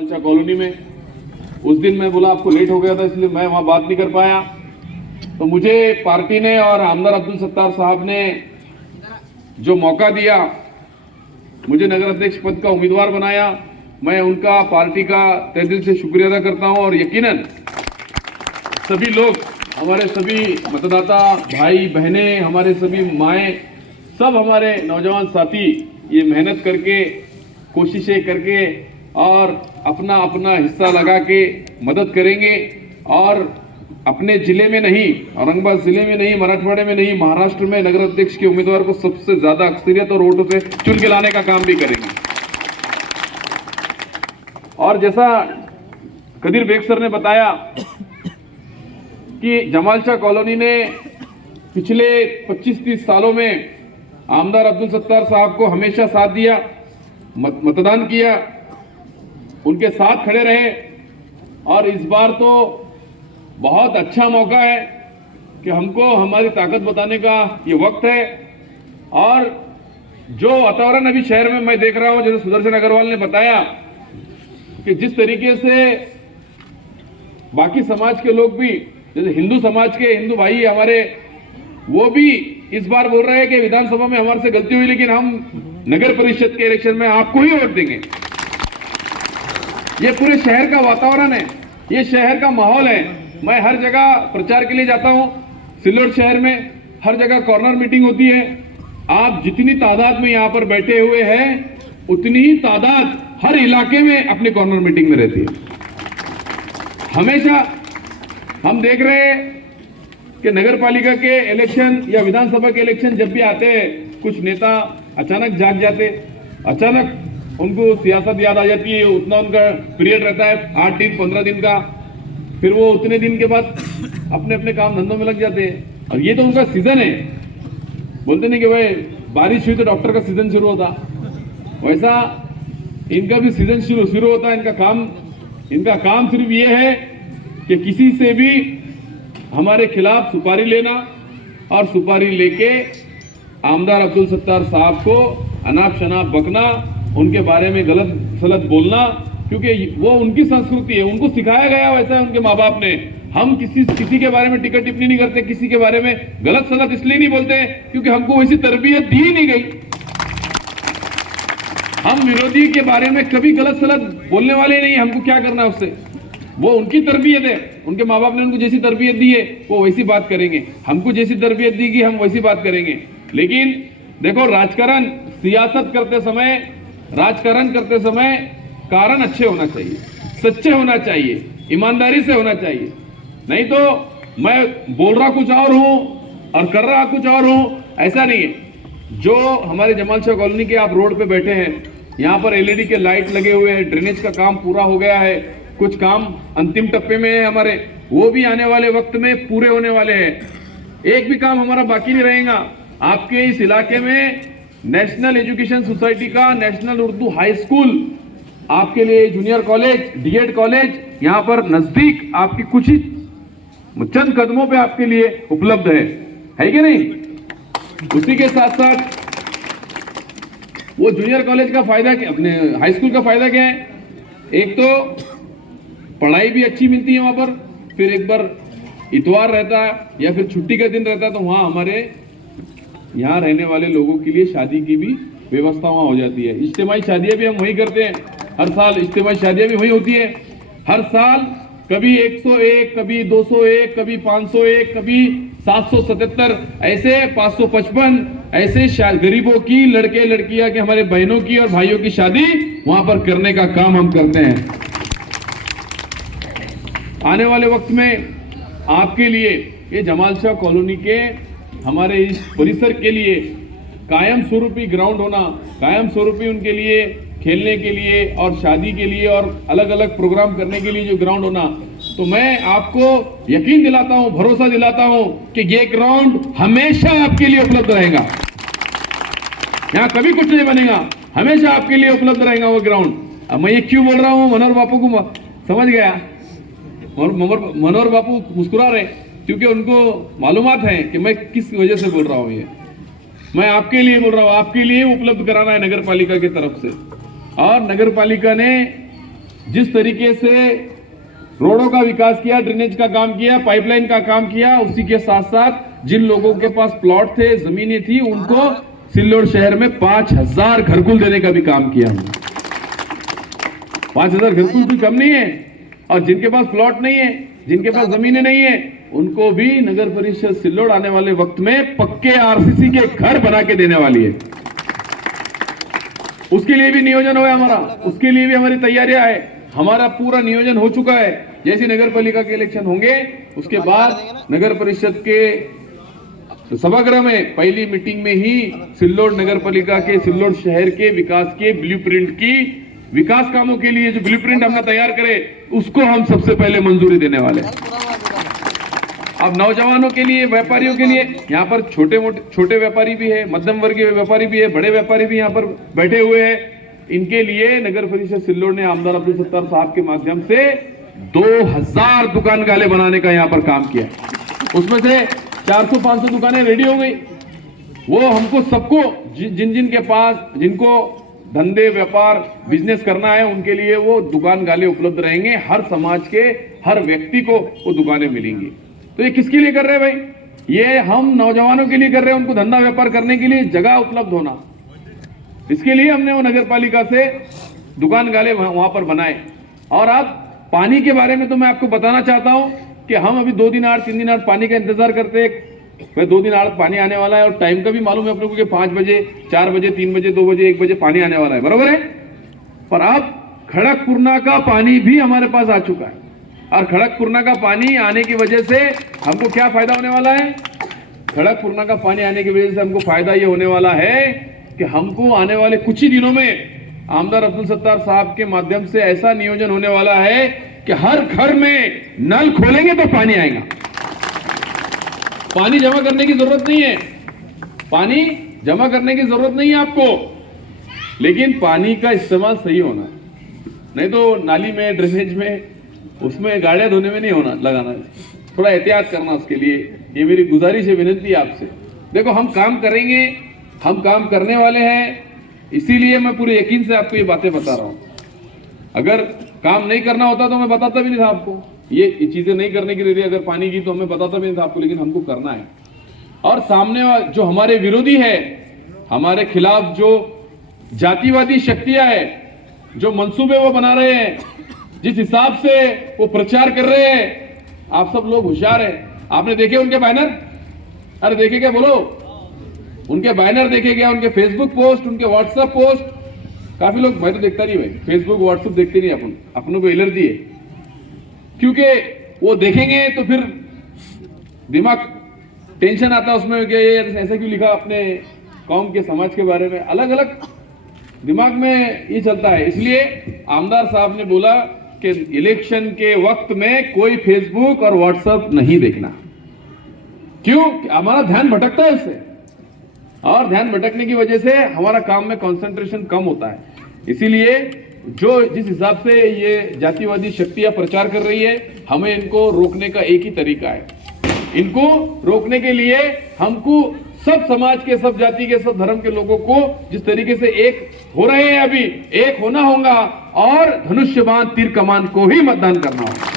Colony में उस दिन मैं बोला आपको लेट हो गया था इसलिए मैं वहां बात नहीं कर पाया। तो मुझे पार्टी ने और आमदार अब्दुल सत्तार साहब ने जो मौका दिया, मुझे नगर अध्यक्ष पद का उम्मीदवार बनाया, मैं उनका पार्टी का तहे दिल से शुक्रिया अदा करता हूं। और यकीनन सभी लोग, हमारे सभी मतदाता भाई बहनें, हमारे सभी माएँ, सब हमारे नौजवान साथी ये मेहनत करके, कोशिशें करके और अपना अपना हिस्सा लगा के मदद करेंगे। और अपने जिले में नहीं, औरंगाबाद जिले में नहीं, मराठवाड़े में नहीं, महाराष्ट्र में नगर अध्यक्ष के उम्मीदवार को सबसे ज्यादा अक्सरियत और वोटों से चुन के लाने का काम भी करेंगे। और जैसा कदीर बेग सर ने बताया कि जमाल शाह कॉलोनी ने पिछले 25-30 सालों में आमदार अब्दुल सत्तार साहब को हमेशा साथ दिया, मतदान किया, उनके साथ खड़े रहे। और इस बार तो बहुत अच्छा मौका है कि हमको हमारी ताकत बताने का ये वक्त है। और जो वातावरण अभी शहर में मैं देख रहा हूं, जैसे सुदर्शन अग्रवाल ने बताया कि जिस तरीके से बाकी समाज के लोग भी, जैसे हिंदू समाज के हिंदू भाई हमारे, वो भी इस बार बोल रहे हैं कि विधानसभा में हमारे से गलती हुई लेकिन हम नगर परिषद के इलेक्शन में आपको ही वोट देंगे। ये पूरे शहर का वातावरण है, ये शहर का माहौल है। मैं हर जगह प्रचार के लिए जाता हूं, सिल्लोड शहर में हर जगह कॉर्नर मीटिंग होती है। आप जितनी तादाद में यहाँ पर बैठे हुए हैं उतनी ही तादाद हर इलाके में अपनी कॉर्नर मीटिंग में रहती है। हमेशा हम देख रहे हैं कि नगर पालिका के इलेक्शन या विधानसभा के इलेक्शन जब भी आते हैं, कुछ नेता अचानक जाग जाते, अचानक उनको सियासत याद आ जाती है। उतना उनका पीरियड रहता है 8 दिन 15 दिन का, फिर वो उतने दिन के बाद अपने अपने काम धंधों में लग जाते हैं। और ये तो उनका सीजन है, बोलते नहीं कि भाई बारिश हुई तो डॉक्टर का सीजन शुरू होता, वैसा इनका भी सीजन शुरू होता है। इनका काम सिर्फ ये है कि किसी से भी हमारे खिलाफ सुपारी लेना और सुपारी लेके आमदार अब्दुल सत्तार साहब को अनाप शनाप बकना, उनके बारे में गलत सलत बोलना, क्योंकि वो उनकी संस्कृति है, उनको सिखाया गया वैसा है उनके माँ बाप ने। हम किसी के बारे में टिक्का टिप्पणी नहीं करते, किसी के बारे में गलत सलत इसलिए नहीं बोलते क्योंकि हमको वैसी तरबियत दी ही नहीं गई। हम विरोधी के बारे में कभी गलत सलत बोलने वाले नहीं। हमको क्या करना है उससे, वो उनकी तरबियत है, उनके माँ बाप ने उनको जैसी तरबियत दी है वो वैसी बात करेंगे। हमको जैसी तरबियत दी गई हम वैसी बात करेंगे। लेकिन देखो, राजकारण, सियासत करते समय, राजकारण करते समय कारण अच्छे होना चाहिए, सच्चे होना चाहिए, ईमानदारी से होना चाहिए। नहीं तो मैं बोल रहा कुछ और हूं और कर रहा कुछ और हूं, ऐसा नहीं है। जो हमारे जमाल शाह कॉलोनी के आप रोड पे बैठे हैं, यहाँ पर एलईडी के लाइट लगे हुए हैं, ड्रेनेज का काम पूरा हो गया है, कुछ काम अंतिम टप्पे में है हमारे, वो भी आने वाले वक्त में पूरे होने वाले हैं। एक भी काम हमारा बाकी नहीं रहेगा। आपके इस इलाके में नेशनल एजुकेशन सोसाइटी का नेशनल उर्दू हाई स्कूल, आपके लिए जूनियर कॉलेज, डीएड कॉलेज यहाँ पर नजदीक आपकी कुछ ही चंद कदमों पे आपके लिए उपलब्ध है कि नहीं। उसी के साथ साथ वो जूनियर कॉलेज का फायदा क्या, अपने हाई स्कूल का फायदा क्या है, एक तो पढ़ाई भी अच्छी मिलती है वहां पर, फिर एक बार इतवार रहता है या फिर छुट्टी का दिन रहता है तो वहां हमारे यहाँ रहने वाले लोगों के लिए शादी की भी व्यवस्था वहां हो जाती है। इज्तिमाई शादियां भी हम वहीं करते हैं, हर साल इज्तिमाई शादियां भी वहीं होती है। हर साल कभी 101, कभी 201, कभी 501, कभी 777, ऐसे 555 ऐसे गरीबों की, लड़के लड़कियां के, हमारे बहनों की और भाइयों की शादी वहां पर करने का काम हम करते हैं। आने वाले वक्त में आपके लिए ये जमाल शाह कॉलोनी के हमारे इस परिसर के लिए कायम स्वरूपी ग्राउंड होना, कायम स्वरूपी उनके लिए खेलने के लिए और शादी के लिए और अलग अलग प्रोग्राम करने के लिए जो ग्राउंड होना, तो मैं आपको यकीन दिलाता हूं, भरोसा दिलाता हूं कि ये ग्राउंड हमेशा आपके लिए उपलब्ध रहेगा। यहां कभी कुछ नहीं बनेगा, हमेशा आपके लिए उपलब्ध रहेगा वो ग्राउंड। अब मैं ये क्यों बोल रहा हूं, मनोहर बापू को समझ गया, मनोहर बापू मुस्कुरा रहे क्योंकि उनको मालूमात है कि मैं किस वजह से बोल रहा हूं। ये मैं आपके लिए बोल रहा हूं, आपके लिए उपलब्ध कराना है नगर पालिका की तरफ से। और नगर पालिका ने जिस तरीके से रोडों का विकास किया, ड्रेनेज का काम किया, पाइपलाइन का काम किया, उसी के साथ साथ जिन लोगों के पास प्लॉट थे, जमीनें थी, उनको सिल्लोड शहर में 5000 घरकुल देने का भी काम किया हमने। 5000 घरकुल भी कम नहीं है। और जिनके पास प्लॉट नहीं है, जिनके पास जमीनें नहीं है, उनको भी नगर परिषद सिल्लोड आने वाले वक्त में पक्के आरसीसी के घर बना के देने वाली है। उसके लिए भी नियोजन हुआ हमारा, उसके लिए भी हमारी तैयारियां है। हमारा पूरा नियोजन हो चुका है। जैसे नगर पालिका के इलेक्शन होंगे, उसके बाद नगर परिषद के सभागृह में पहली मीटिंग में ही सिल्लोड नगर पालिका के, सिल्लोड शहर के विकास के ब्लूप्रिंट की, विकास कामों के लिए जो ब्लूप्रिंट हमने तैयार करे, उसको हम सबसे पहले मंजूरी देने वाले हैं। अब नौजवानों के लिए, व्यापारियों के लिए, यहाँ पर छोटे व्यापारी भी है, मध्यम वर्गीय व्यापारी भी है, बड़े व्यापारी भी यहाँ पर बैठे हुए हैं। इनके लिए नगर परिषद सिल्लोड ने आमदार अब्दुल सत्तार साहब के माध्यम से 2000 दुकान गाले बनाने का यहाँ पर काम किया। उसमें से 400-500 दुकानें रेडी हो गई। वो हमको सबको, जिन के पास, जिनको धंधे, व्यापार, बिजनेस करना है, उनके लिए वो दुकान गाले उपलब्ध रहेंगे। हर समाज के हर व्यक्ति को वो दुकानें मिलेंगी। तो ये किसके लिए कर रहे हैं भाई? ये हम नौजवानों के लिए कर रहे हैं, उनको धंधा व्यापार करने के लिए जगह उपलब्ध होना। इसके लिए हमने वो नगर पालिका से दुकान गाले वहां पर बनाए। और अब पानी के बारे में तो मैं आपको बताना चाहता हूं कि हम अभी 2 दिन 8 3 दिन 8 पानी का इंतजार करते हैं। भाई 2 दिन 8 पानी आने वाला है, और टाइम का भी मालूम है अपने को कि 5 बजे, 4 बजे, 3 बजे, 2 बजे, 1 बजे पानी आने वाला है, बरोबर है। पर अब खड़कपुरना का पानी भी हमारे पास आ चुका है। और खड़कपुरना का पानी आने की वजह से हमको क्या फायदा होने वाला है? खड़कपुरना का पानी आने की वजह से हमको फायदा ये होने वाला है कि हमको आने वाले कुछ ही दिनों में आमदार अब्दुल सत्तार साहब के माध्यम से ऐसा नियोजन होने वाला है कि हर घर में नल खोलेंगे तो पानी आएगा। पानी जमा करने की जरूरत नहीं है, पानी जमा करने की जरूरत नहीं है आपको, लेकिन पानी का इस्तेमाल सही होना। नहीं तो नाली में, ड्रेनेज में, उसमें गाड़ियां धोने में नहीं होना लगाना। थोड़ा एहतियात करना उसके लिए, ये मेरी गुजारिश है, विनती है आपसे। देखो, हम काम करेंगे, हम काम करने वाले हैं, इसीलिए मैं पूरे यकीन से आपको ये बातें बता रहा हूं। अगर काम नहीं करना होता तो मैं बताता भी नहीं था आपको। ये चीजें नहीं करने के लिए अगर पानी की तो हमें बताता भी नहीं था आपको, लेकिन हमको करना है। और सामने जो हमारे विरोधी है, हमारे खिलाफ जो जातिवादी शक्तियां है, जो मंसूबे वो बना रहे हैं, जिस हिसाब से वो प्रचार कर रहे हैं, आप सब लोग होशियार हैं। आपने देखे उनके बैनर? अरे देखे क्या, बोलो। उनके बैनर देखे क्या, उनके फेसबुक पोस्ट, उनके व्हाट्सएप पोस्ट। काफी लोग, मैं तो देखता नहीं भाई, फेसबुक व्हाट्सएप देखते नहीं, अपनों को एलर्जी है। क्योंकि वो देखेंगे तो फिर दिमाग टेंशन आता है उसमें कि ये ऐसा क्यों लिखा अपने कौम के, समाज के बारे में, अलग अलग दिमाग में ये चलता है। इसलिए आमदार साहब ने बोला कि इलेक्शन के वक्त में कोई फेसबुक और व्हाट्सएप नहीं देखना। क्यों? हमारा ध्यान भटकता है उससे, और ध्यान भटकने की वजह से हमारा काम में कंसंट्रेशन कम होता है। इसीलिए जिस हिसाब से ये जातिवादी शक्तियां प्रचार कर रही है, हमें इनको रोकने का एक ही तरीका है। इनको रोकने के लिए हमको सब समाज के, सब जाति के, सब धर्म के लोगों को जिस तरीके से एक हो रहे हैं अभी, एक होना होगा, और धनुष्यबाण तीर कमान को ही मतदान करना होगा।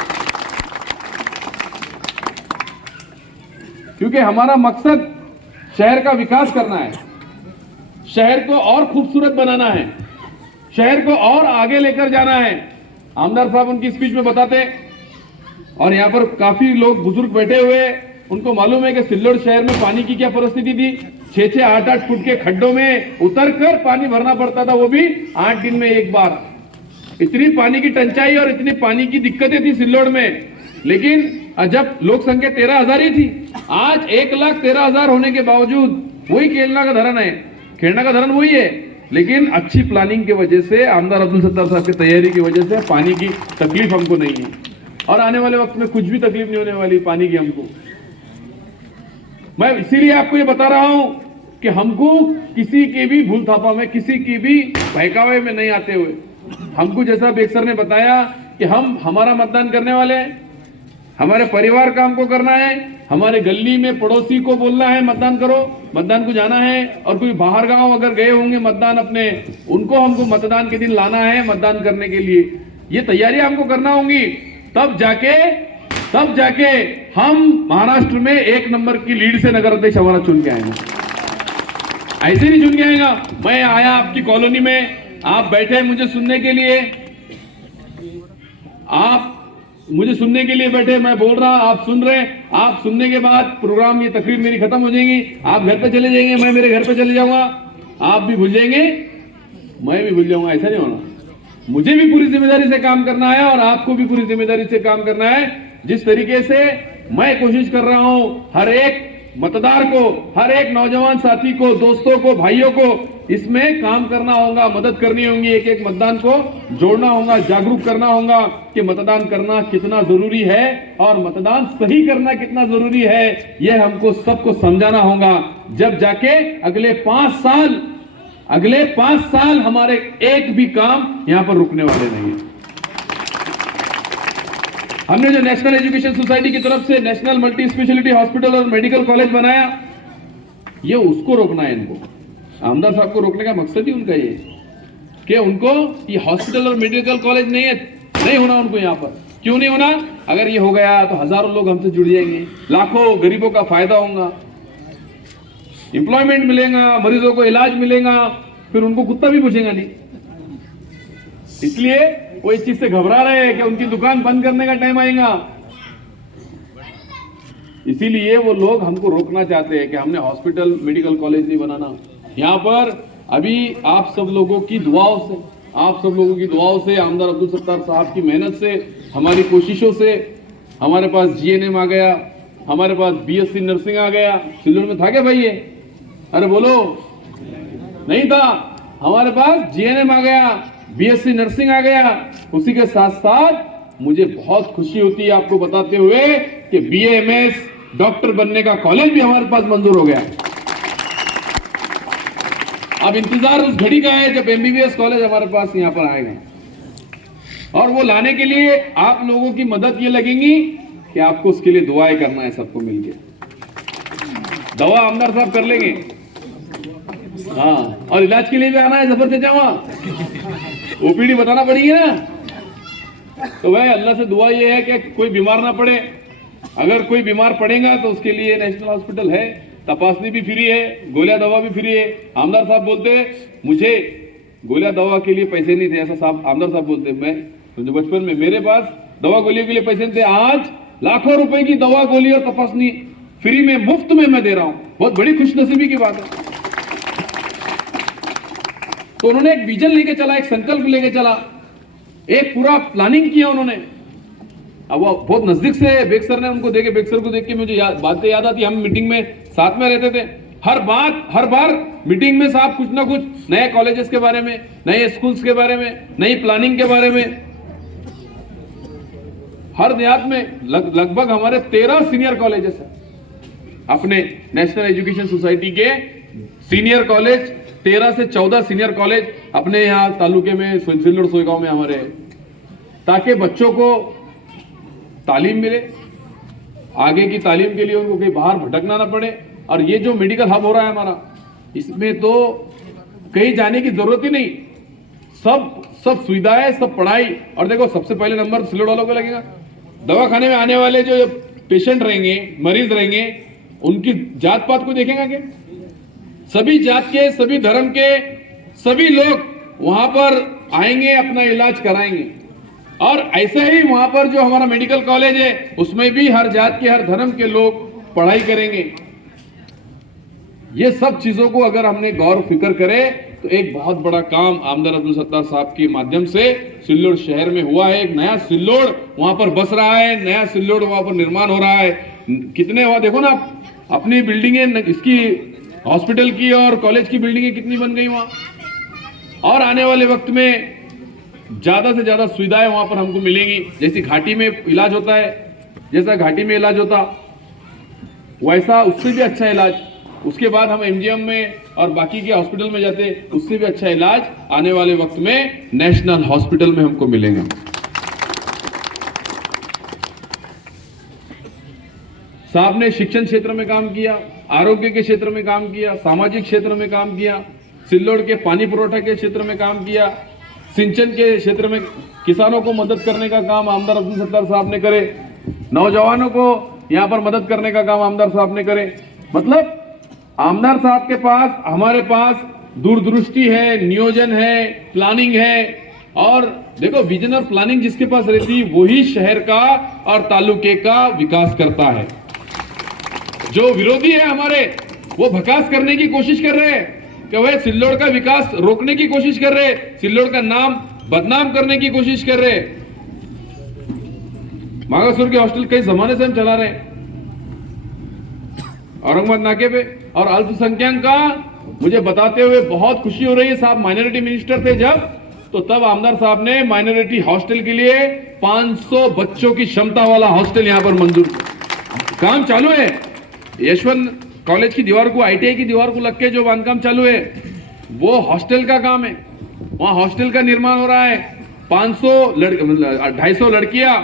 क्योंकि हमारा मकसद शहर का विकास करना है, शहर को और खूबसूरत बनाना है, शहर को और आगे लेकर जाना है। आमदार साहब उनकी स्पीच में बताते हैं, और यहाँ पर काफी लोग बुजुर्ग बैठे हुए हैं, उनको मालूम है कि सिल्लोड शहर में पानी की क्या परिस्थिति थी। 6-6, 8-8 फुट के खड्डों में उतरकर पानी भरना पड़ता था, वो भी 8 दिन में एक बार। इतनी पानी की टंचाई और इतनी पानी की दिक्कतें थी सिल्लोड में। लेकिन जब लोक संख्या 13,000 ही थी, आज 1,13,000 होने के बावजूद वही खेलना का धरन है, खेलना का धरन वही है। लेकिन अच्छी प्लानिंग की वजह से, आमदार अब्दुल सत्तार साहब की तैयारी की वजह से पानी की तकलीफ हमको नहीं है, और आने वाले वक्त में कुछ भी तकलीफ नहीं होने वाली पानी की हमको। मैं इसीलिए आपको ये बता रहा हूं कि हमको किसी के भी भूल थापा में, किसी की भी बहकावे में नहीं आते हुए, हमको जैसा बेग सर ने बताया कि हमारा मतदान करने वाले हैं, हमारे परिवार का हमको करना है, हमारे गली में पड़ोसी को बोलना है मतदान करो, मतदान को जाना है। और कोई बाहर गांव अगर गए होंगे मतदान अपने, उनको हमको मतदान के दिन लाना है मतदान करने के लिए। ये तैयारियां हमको करना होंगी, तब जाके हम महाराष्ट्र में 1 नंबर की लीड से नगर अध्यक्ष हमारा चुन के आएंगे। ऐसे नहीं चुन के आएगा। मैं आया आपकी कॉलोनी में, आप बैठे मुझे सुनने के लिए, आप मुझे सुनने के लिए बैठे, मैं बोल रहा, आप सुन रहे, आप सुनने के बाद प्रोग्राम, ये तकरीर मेरी खत्म हो जाएगी, आप घर पे चले जाएंगे, मैं मेरे घर पे चले जाऊंगा, आप भी भूल जाएंगे, मैं भी भूल जाऊंगा। ऐसा नहीं होना। मुझे भी पूरी जिम्मेदारी से काम करना है और आपको भी पूरी जिम्मेदारी से काम करना है। जिस तरीके से मैं कोशिश कर रहा हूं हर एक मतदार को, हर एक नौजवान साथी को, दोस्तों को, भाइयों को इसमें काम करना होगा, मदद करनी होगी, एक एक मतदान को जोड़ना होगा, जागरूक करना होगा कि मतदान करना कितना जरूरी है और मतदान सही करना कितना जरूरी है। यह हमको सबको समझाना होगा। जब जाके अगले 5 साल हमारे एक भी काम यहां पर रुकने वाले नहीं है। हमने जो नेशनल एजुकेशन सोसाइटी की तरफ से नेशनल मल्टी स्पेशलिटी हॉस्पिटल और मेडिकल कॉलेज बनाया, ये उसको रोकना है। इनको, आमदार साहब को रोकने का मकसद ही उनका ये कि उनको ये हॉस्पिटल और मेडिकल कॉलेज नहीं होना उनको यहाँ पर। क्यों नहीं होना? अगर ये हो गया तो हजारों लोग हमसे जुड़ जाएंगे, लाखों गरीबों का फायदा होगा, एम्प्लॉयमेंट मिलेगा, मरीजों को इलाज मिलेगा, फिर उनको कुत्ता भी पूछेगा नहीं। इसलिए वो इस चीज से घबरा रहे हैं कि उनकी दुकान बंद करने का टाइम आएगा। इसीलिए वो लोग हमको रोकना चाहते हैं कि हमने हॉस्पिटल मेडिकल कॉलेज नहीं बनाना। यहाँ पर अभी आप सब लोगों की दुआओं से, आमदार अब्दुल सत्तार साहब की मेहनत से, हमारी कोशिशों से हमारे पास जीएनएम आ गया, हमारे पास बीएससी नर्सिंग आ गया। सिल्लोड में था क्या भाई ये? अरे बोलो, नहीं था। हमारे पास जीएनएम आ गया, बीएससी नर्सिंग आ गया। उसी के साथ साथ मुझे बहुत खुशी होती है आपको बताते हुए कि बीएएमएस डॉक्टर बनने का कॉलेज भी हमारे पास मंजूर हो गया। अब इंतजार उस घड़ी का है जब एमबीबीएस कॉलेज हमारे पास यहां पर आएगा। और वो लाने के लिए आप लोगों की मदद ये लगेगी कि आपको उसके लिए दुआएं करना है सबको मिलके। दवा आमदार साहब कर लेंगे, हाँ, और इलाज के लिए भी आना है जफर चाचा वहां, ओपीडी बताना पड़ेगी ना। तो भाई अल्लाह से दुआ ये है कि कोई बीमार ना पड़े। अगर कोई बीमार पड़ेगा तो उसके लिए नेशनल हॉस्पिटल है, तपासनी भी फ्री है, गोलियां दवा भी फ्री है। आमदार साहब बोलते मुझे गोलियां दवा के लिए पैसे नहीं थे, ऐसा साहब आमदार साहब बोलते। मैं तो बचपन में मेरे पास दवा गोलियों के लिए पैसे नहीं थे, आज लाखों रुपए की दवा गोली और तपासनी फ्री में, मुफ्त में मैं दे रहा हूं। बहुत बड़ी खुशनसीबी की बात है। तो उन्होंने एक विजन लेके चला, एक संकल्प लेके चला, एक पूरा प्लानिंग किया उन्होंने। अब वो बहुत नजदीक से बेग सर ने उनको देखे, बेग सर को देख के मुझे बातें याद आती। हम मीटिंग में साथ में रहते थे, हर बार मीटिंग में साहब कुछ ना कुछ नए कॉलेजेस के बारे में, नए स्कूल्स के बारे में, नई प्लानिंग के बारे में। हर देहात में लगभग हमारे 13 सीनियर कॉलेजेस हैं अपने नेशनल एजुकेशन सोसाइटी के। सीनियर कॉलेज 13 से 14 सीनियर कॉलेज अपने यहाँ तालुके में, सिल्लोड सोईगांव में हमारे, ताकि बच्चों को तालीम मिले, आगे की तालीम के लिए उनको कहीं बाहर भटकना ना पड़े। और ये जो मेडिकल हब हो रहा है हमारा, इसमें तो कहीं जाने की जरूरत ही नहीं, सब सुविधाएं, सब पढ़ाई। और देखो सबसे पहले नंबर सिल्लोड वालों को लगेगा। दवाखाने में आने वाले जो पेशेंट रहेंगे, मरीज रहेंगे, उनकी जात पात को देखेगा क्या? सभी जात के, सभी धर्म के सभी लोग वहां पर आएंगे, अपना इलाज कराएंगे। और ऐसे ही वहां पर जो हमारा मेडिकल कॉलेज है उसमें भी हर जात के, हर धर्म के लोग पढ़ाई करेंगे। ये सब चीजों को अगर हमने गौर फिक्र करे तो एक बहुत बड़ा काम आमदार अब्दुल सत्तार साहब के माध्यम से सिल्लोड शहर में हुआ है। एक नया सिल्लोड वहां पर बस रहा है, नया सिल्लोड वहां पर निर्माण हो रहा है। कितने हुआ देखो ना, अपनी बिल्डिंगें, इसकी हॉस्पिटल की और कॉलेज की बिल्डिंगें कितनी बन गई वहां। और आने वाले वक्त में ज्यादा से ज्यादा सुविधाएं वहां पर हमको मिलेंगी। जैसे घाटी में इलाज होता है, जैसा घाटी में इलाज होता वैसा उससे भी अच्छा इलाज, उसके बाद हम एमजीएम में और बाकी के हॉस्पिटल में जाते, उससे भी अच्छा इलाज आने वाले वक्त में नेशनल हॉस्पिटल में हमको मिलेगा। साहब ने शिक्षण क्षेत्र में काम किया, आरोग्य के क्षेत्र में काम किया, सामाजिक क्षेत्र में काम किया, सिल्लोड के पानी पुरवठा के क्षेत्र में काम किया, सिंचन के क्षेत्र में किसानों को मदद करने का काम आमदार अब्दुल सत्तार साहब ने करे, नौजवानों को यहाँ पर मदद करने का काम आमदार साहब ने करे। मतलब आमदार साहब के पास, हमारे पास दूरदृष्टि है, नियोजन है, प्लानिंग है। और देखो, विजन और प्लानिंग जिसके पास रहती है वही शहर का और तालुके का विकास करता है। जो विरोधी है हमारे, वो भकास करने की कोशिश कर रहे हैं कि वह सिल्लोड का विकास रोकने की कोशिश कर रहे, सिल्लोड का नाम बदनाम करने की कोशिश कर रहे। मागासुर के हॉस्टल कई जमाने से हम चला रहे हैं औरंगाबाद नाके पे, और अल्पसंख्यक का मुझे बताते हुए बहुत खुशी हो रही है। साहब माइनॉरिटी मिनिस्टर थे जब, तो तब आमदार साहब ने माइनॉरिटी हॉस्टल के लिए 500 बच्चों की क्षमता वाला हॉस्टल यहां पर मंजूर किया। काम चालू है। यशवंत कॉलेज की दीवार को, ITI की दीवार को लग के जो बांधकाम चालू है वो हॉस्टल का काम है। वहां हॉस्टल का निर्माण हो रहा है। 250 लड़कियां,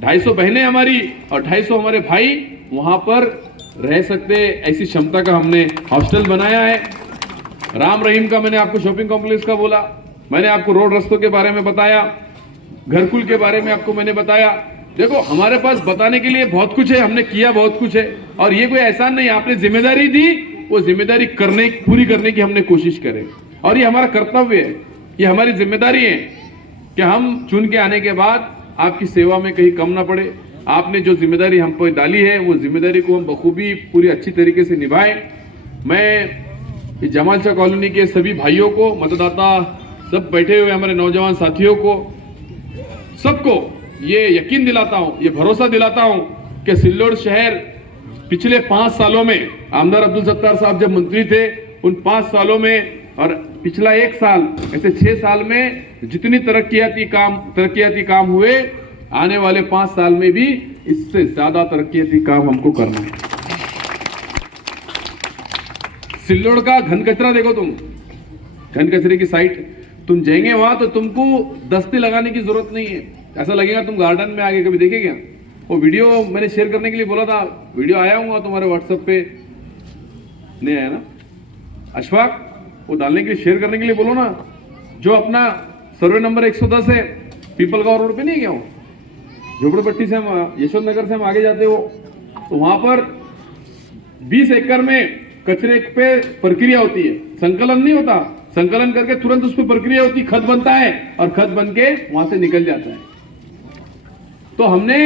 250 बहनें हमारी और 250 हमारे भाई वहां पर रह सकते, ऐसी क्षमता का हमने हॉस्टल बनाया है। राम रहीम का मैंने आपको शॉपिंग कॉम्प्लेक्स का बोला, मैंने आपको रोड रस्तों के बारे में बताया, घरकुल के बारे में आपको मैंने बताया। देखो, हमारे पास बताने के लिए बहुत कुछ है, हमने किया बहुत कुछ है, और ये कोई एहसान नहीं। आपने जिम्मेदारी दी, वो जिम्मेदारी पूरी करने की हमने कोशिश करें, और ये हमारा कर्तव्य है, ये हमारी जिम्मेदारी है कि हम चुन के आने के बाद आपकी सेवा में कहीं कम ना पड़े। आपने जो जिम्मेदारी हम पर डाली है वो जिम्मेदारी को हम बखूबी पूरी अच्छी तरीके से निभाएं। मैं जमाल शाह कॉलोनी के सभी भाइयों को, मतदाता, सब बैठे हुए हमारे नौजवान साथियों को, सबको ये यकीन दिलाता हूं, ये भरोसा दिलाता हूं कि सिल्लोड शहर पिछले 5 सालों में, आमदार अब्दुल सत्तार साहब जब मंत्री थे उन 5 सालों में और पिछला 1 साल, ऐसे 6 साल में जितनी तरक्कियाती काम हुए, आने वाले 5 साल में भी इससे ज्यादा तरक्कियाती काम हमको करना है। सिल्लोड का घन कचरा देखो, तुम घन कचरे की साइट तुम जाएंगे वहां तो तुमको दस्ते लगाने की जरूरत नहीं है। ऐसा लगेगा तुम गार्डन में आगे। कभी देखे क्या? वो वीडियो मैंने शेयर करने के लिए बोला था, वीडियो आया हुआ तुम्हारे व्हाट्सएप पे, नहीं आया ना अशफाक? वो डालने के लिए, शेयर करने के लिए बोलो ना। जो अपना सर्वे नंबर 110 है, पीपल गांव रोड पे नहीं क्या, वो झोपड़पट्टी से हम, यशवंत नगर से हम आगे जाते हो, तो वहां पर 20 एकड़ में कचरे पे प्रक्रिया होती है, संकलन नहीं होता। संकलन करके तुरंत उस पर प्रक्रिया होती, खत बनता है और खत बन के वहां से निकल जाता है। तो हमने